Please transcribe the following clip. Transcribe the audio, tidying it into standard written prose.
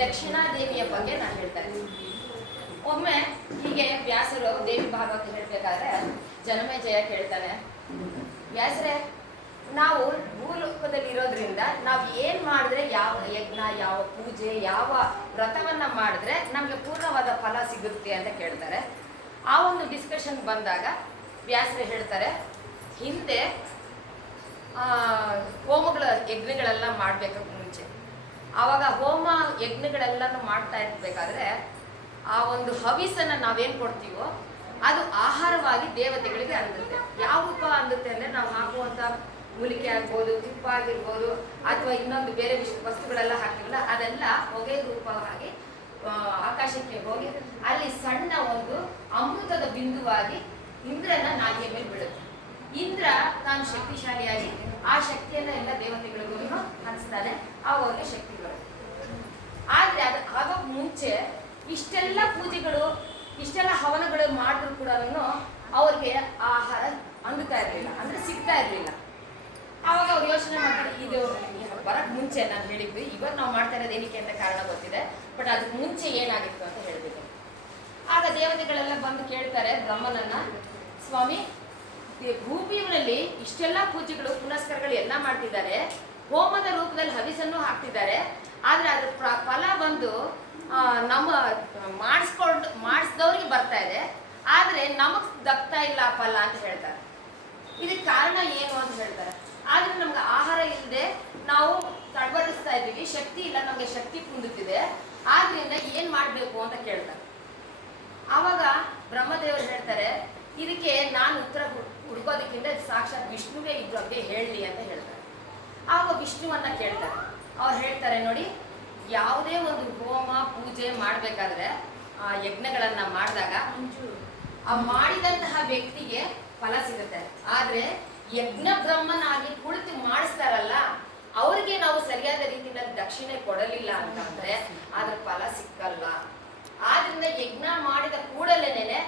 ದಕ್ಷಿಣಾದೇವಿಯ ಬಗ್ಗೆ ನಾನು ಹೇಳ್ತಾ ಇದ್ದೀನಿ. ಒಮ್ಮೆ ಹೀಗೆ ವ್ಯಾಸರು ದೇವಿ ಭಾಗವತ ಹೇಳ್ಬೇಕಾದ್ರೆ ಜನಮೇಜಯ ಕೇಳ್ತಾನೆ, ವ್ಯಾಸರೇ, ನಾವು ಭೂಲೋಕದಲ್ಲಿ ಇರೋದ್ರಿಂದ ನಾವು ಏನ್ ಮಾಡಿದ್ರೆ, ಯಾವ ಯಜ್ಞ, ಯಾವ ಪೂಜೆ, ಯಾವ ವ್ರತವನ್ನ ಮಾಡಿದ್ರೆ ನಮ್ಗೆ ಪೂರ್ಣವಾದ ಫಲ ಸಿಗುತ್ತೆ ಅಂತ ಕೇಳ್ತಾರೆ. ಆ ಒಂದು ಡಿಸ್ಕಷನ್ ಬಂದಾಗ ವ್ಯಾಸರು ಹೇಳ್ತಾರೆ, ಹಿಂದೆ ಹೋಮಗಳ ಯಜ್ಞಗಳೆಲ್ಲ ಮಾಡ್ಬೇಕು ಮುಂಚೆ. ಆವಾಗ ಹೋಮ ಯಜ್ಞಗಳೆಲ್ಲನೂ ಮಾಡ್ತಾ ಇರ್ಬೇಕಾದ್ರೆ ಆ ಒಂದು ಹವಿಸನ್ನ ನಾವೇನ್ ಕೊಡ್ತೀವೋ ಅದು ಆಹಾರವಾಗಿ ದೇವತೆಗಳಿಗೆ ಅಂದುತ್ತೆ. ಯಾವ ರೂಪ ಅಂದುತ್ತೆ ಅಂದ್ರೆ, ನಾವು ಹಾಕುವಂತ ಮೂಲಿಕೆ ಆಗ್ಬೋದು, ತುಪ್ಪ ಆಗಿರ್ಬೋದು, ಅಥವಾ ಇನ್ನೊಂದು ಬೇರೆ ವಸ್ತುಗಳೆಲ್ಲ ಹಾಕಿವಲ್ಲ, ಅದೆಲ್ಲ ಹೊಗೆ ರೂಪವಾಗಿ ಆಕಾಶಕ್ಕೆ ಹೋಗಿ ಅಲ್ಲಿ ಸಣ್ಣ ಒಂದು ಅಮೃತದ ಬಿಂದುವಾಗಿ ಇಂದ್ರನ ನಾಲಿಗೆ ಮೇಲೆ ಬೀಳುತ್ತೆ. ಇಂದ್ರ ತಾನು ಶಕ್ತಿಶಾಲಿಯಾಗಿ ಆ ಶಕ್ತಿಯನ್ನ ಎಲ್ಲ ದೇವತೆಗಳಿಗೂ ಹಂಚ್ತಾನೆ, ಅವ್ರಿಗೆ ಶಕ್ತಿ ಬರುತ್ತೆ. ಆದ್ರೆ ಆಗ ಮುಂಚೆ ಇಷ್ಟೆಲ್ಲ ಪೂಜೆಗಳು, ಇಷ್ಟೆಲ್ಲ ಹವನಗಳು ಮಾಡಿದ್ರು ಕೂಡ ಅವ್ರಿಗೆ ಆಹಾರ అందుತ್ತಾ ಇರಲಿಲ್ಲ, ಅಂದ್ರೆ ಸಿಗ್ತಾ ಇರಲಿಲ್ಲ. ಆವಾಗ ಅವ್ರು ಯೋಚನೆ ಮಾಡ್ತಾರೆ, ಇದು ಬರಕ್ ಮುಂಚೆ ನಾನು ಹೇಳಿದ್ವಿ, ಇವಾಗ ನಾವು ಮಾಡ್ತಾ ಇರೋದು ಏನಕ್ಕೆ ಅಂತ ಕಾರಣ ಗೊತ್ತಿದೆ, ಬಟ್ ಅದಕ್ಕೆ ಮುಂಚೆ ಏನಾಗಿತ್ತು ಅಂತ ಹೇಳ್ಬೇಕು. ಆಗ ದೇವತೆಗಳೆಲ್ಲ ಬಂದು ಕೇಳ್ತಾರೆ ಬ್ರಹ್ಮನನ್ನ, ಸ್ವಾಮಿ, ಭೂಮಿಯಲ್ಲಿ ಇಷ್ಟೆಲ್ಲ ಪೂಜೆಗಳು ಪುನಸ್ಕಾರಗಳು ಎಲ್ಲ ಮಾಡ್ತಿದ್ದಾರೆ, ಹೋಮದ ರೂಪದಲ್ಲಿ ಹವಿಸನ್ನು ಹಾಕ್ತಿದ್ದಾರೆ, ಆದ್ರೆ ಅದ್ರ ಫಲ ಬಂದು ನಮ್ಮ ಮಾಡಿಸಿದವ್ರಿಗೆ ಬರ್ತಾ ಇದೆ, ಆದ್ರೆ ನಮಗ್ ದಕ್ತಾ ಇಲ್ಲ ಆ ಫಲ ಅಂತ ಹೇಳ್ತಾರೆ. ಇದಕ್ಕೆ ಕಾರಣ ಏನು ಅಂತ ಹೇಳ್ತಾರೆ. ಆದ್ರೆ ನಮ್ಗೆ ಆಹಾರ ಇಲ್ಲದೆ ನಾವು ತಡವರಿಸ್ತಾ ಇದ್ದೀವಿ, ಶಕ್ತಿ ಇಲ್ಲ, ನಮ್ಗೆ ಶಕ್ತಿ ಕುಂದುತ್ತಿದೆ, ಆದ್ರಿಂದ ಏನ್ ಮಾಡ್ಬೇಕು ಅಂತ ಕೇಳ್ತಾರೆ. ಆವಾಗ ಬ್ರಹ್ಮದೇವರು ಹೇಳ್ತಾರೆ, ಇದಕ್ಕೆ ನಾನು ಉತ್ತರ ಹುಡ್ಕೋದಕ್ಕಿಂತ ಸಾಕ್ಷಾತ್ ವಿಷ್ಣುವೇ ಇದ್ರು ಅಂತ ಹೇಳಲಿ ಅಂತ ಹೇಳ್ತಾರೆ. ಆವಾಗ ವಿಷ್ಣುವನ್ನ ಕೇಳ್ತಾರೆ. ಅವ್ರು ಹೇಳ್ತಾರೆ, ನೋಡಿ, ಯಾವುದೇ ಒಂದು ಹೋಮ ಪೂಜೆ ಮಾಡ್ಬೇಕಾದ್ರೆ ಆ ಯಜ್ಞಗಳನ್ನ ಮಾಡಿದಾಗ ಆ ಮಾಡಿದಂತಹ ವ್ಯಕ್ತಿಗೆ ಫಲ ಸಿಗುತ್ತೆ. ಆದ್ರೆ ಯಜ್ಞ ಬ್ರಹ್ಮನಾಗಿ ಕುಳಿತು ಮಾಡಿಸ್ತಾರಲ್ಲ, ಅವ್ರಿಗೆ ನಾವು ಸರಿಯಾದ ರೀತಿಯಲ್ಲಿ ದಕ್ಷಿಣೆ ಕೊಡಲಿಲ್ಲ ಅಂತಂದ್ರೆ ಅದ್ರ ಫಲ ಸಿಕ್ಕಲ್ಲ. ಆದ್ರಿಂದ ಯಜ್ಞ ಮಾಡಿದ ಕೂಡಲೇನೆ